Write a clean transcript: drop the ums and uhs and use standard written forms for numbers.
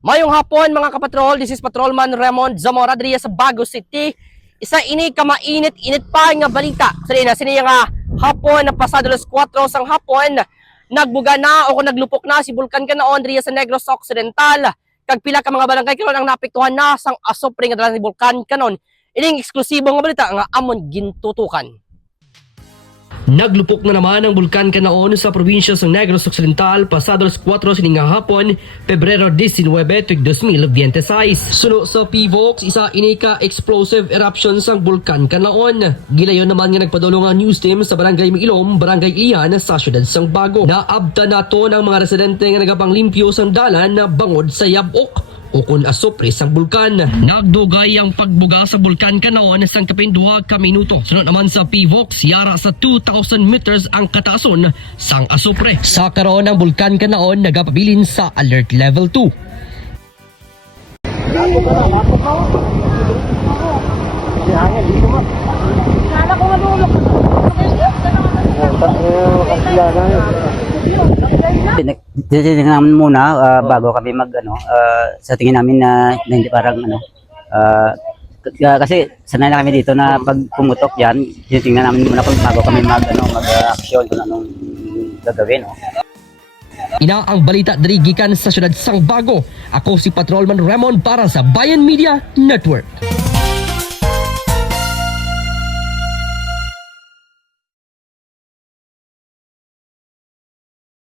Mayong hapon mga kapatrol, this is Patrolman Raymond Zamora diri sa Bago City. Isa ini ka mainit-init pa nga balita. Siniya nga hapon na pasado alas 4 sang hapon, nagbuga na o naglupok na si Bulkan Kanaon diri sa Negros Occidental. Kag pila ka mga barangay karon ang napektuhan na sang asopre nga dala ni Bulkan Kanon. Ining eksklusibo nga balita nga amon gintutukan. Naglupok na naman ang Bulkan Kanaon sa probinsya sa Negros Occidental pasado alas 4 sining nga hapon, Pebrero 19, 2026. Suno sa PVOX, isa ini ka explosive eruption sang Bulkan Kanaon. Gilayon naman nga nagpadulong ang news team sa Barangay Migilom, Barangay Ilian sa siyudad sang Bago. Naabta nato ng mga residente nga nagapanglimpyo sang dalan na bangod sa Yabok o kung asopre sang bulkan. Nagdugay ang pagbuga sa Bulkan Kanaon sang kapinduha ka minuto. Sunod naman sa PVOX, yara sa 2,000 meters ang kataason sang asopre. Sa karon ang Bulkan Kanaon nagapabilin sa Alert Level 2. Tinitingnan namin muna bago kami sa tingin namin na hindi parang kasi sanay na kami dito na pag pumutok yan, tinitingnan namin muna bago kami mag-action kung anong gagawin. Ina ang balita diri gikan sa siyudad sang Bago. Ako si Patrolman Raymond para sa Bayan Media Network.